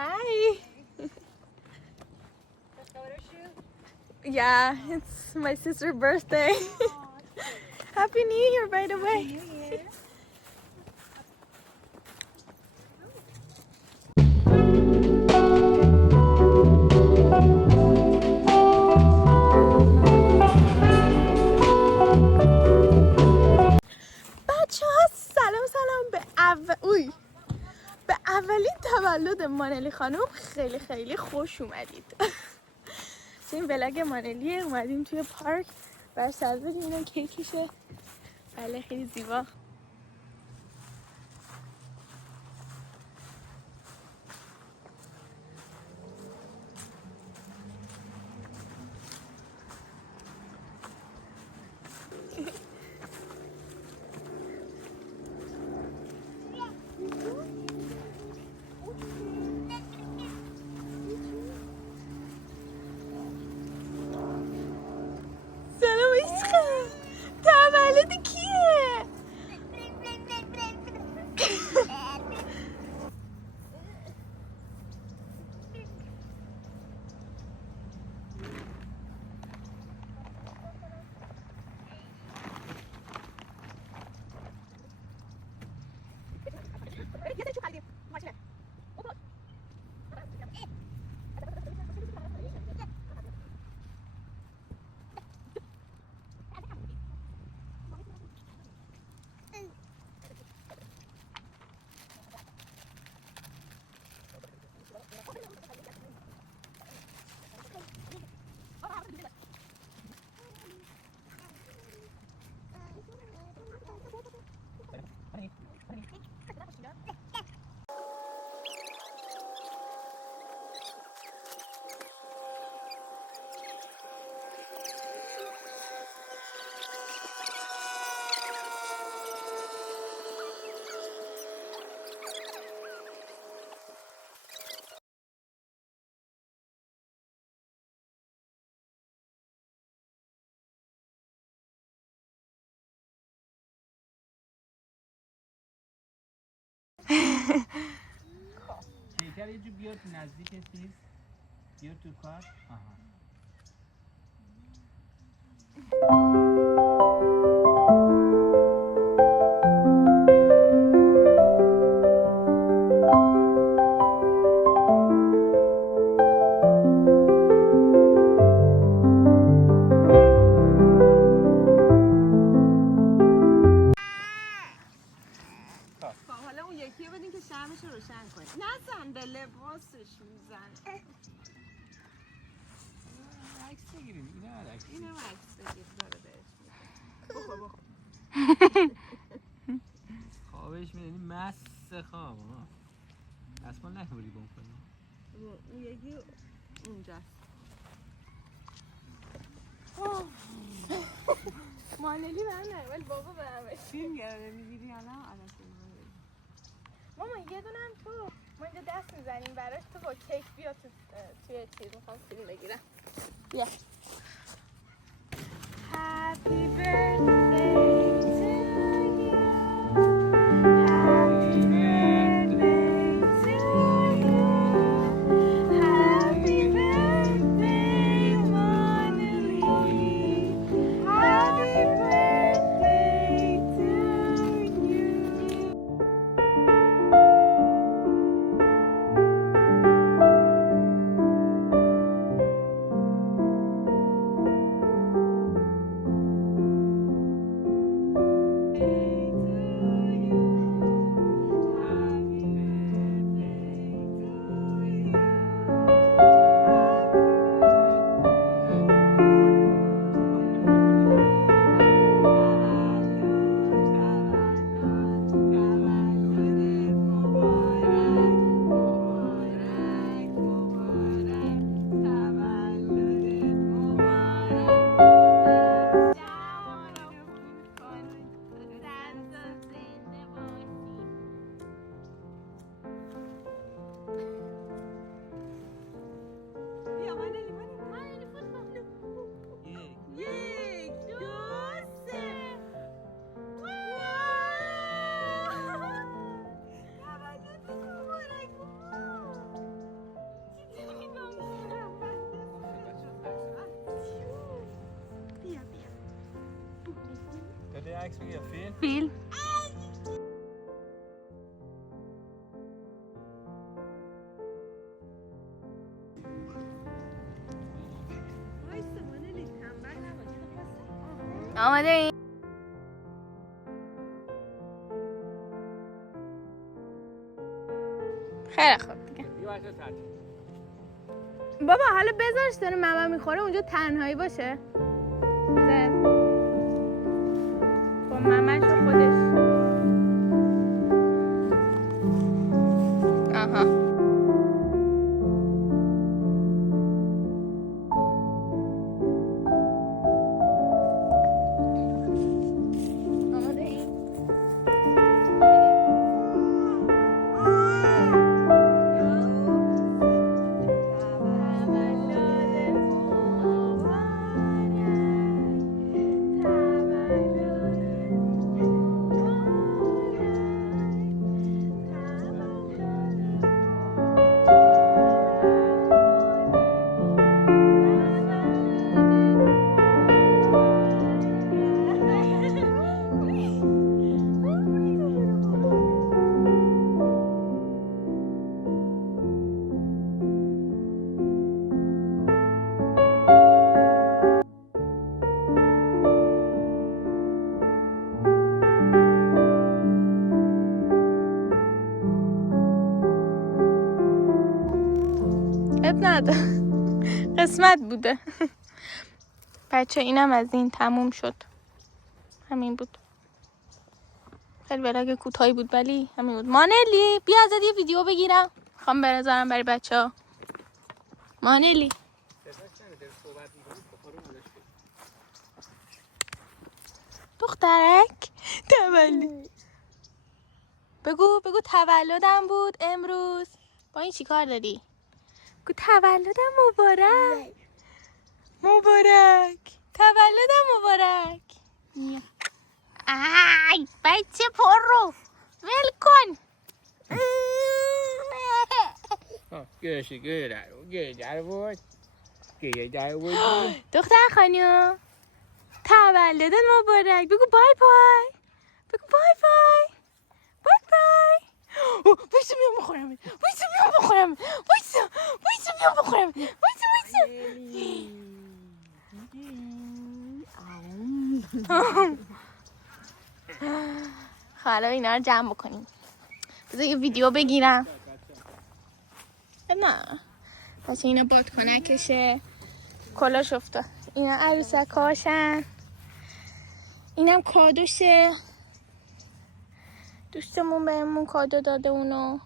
Hi. Yeah, it's my sister's birthday. Happy New Year, by the way. Happy New Year. بچه‌ها سلام به اولین تولد مانلی خانم خیلی خوش اومدید. این ولاگ مانلیه، اومدیم توی پارک بر سر بدیم. اینم کیکشه. بله خیلی زیبا. سلام عشقم، تولد کیه؟ شیکر یه جو بیار تو نزدیک چیز، بیار تو کار. حالا اون یکی رو بدین که شمعش رو روشن کنیم. نزن به لباسش میزن. عکس بگیریم. اینم عکس بگیر داره بهش بخور. خوابش میدونی مست خواب. دستمال نکنی بام کنی. اون یکی اونجاست. مانلی برنه ولی بابا برنه فیلم گرده میگیری الان ماما یه دونه هم تو ما اینجا دست میزنیم براش، تو با کیک بیا توی چیز میخوام فیلم بگیرم. بیا. Happy birthday to you. Happy birthday to you. Happy birthday, Manali. Happy birthday to you. عکس بگیر فیلم فیلم آماده این خیلی خوب دیگه بابا حالا بذارش داره ماما میخوره اونجا تنهایی باشه زد با ماماش و خودش آها اب نداره قسمت بوده بچه اینم از این تموم شد همین بود خیلی بلاگ کوتاهی بود ولی همین بود مانلی بیا ازت یه ویدیو بگیرم خوام بذارم برای بچه ها مانلی دخترک تولد بگو تولدم بود امروز با این چی کار داری؟ بگو تولدم مبارک تولدم مبارک آی بچه پرو ول کن دختر خانم تولدت مبارک بگو بای بای وایسا میام بخورم حالا اینا رو جمع بکنیم بذار یه ویدیو بگیرم نه پس اینا بادکنکشه کلاش افتاد اینا عروسکاشن اینم کادوشه دوستمون بهمون کادو داده اونو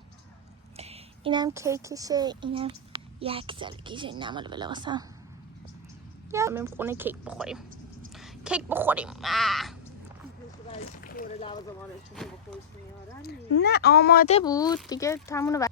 اینم کیکشه اینم 1 سالگیشه اینم حالا بله واسم یا بریم خونه کیک بخوریم نه آماده بود دیگه تمونو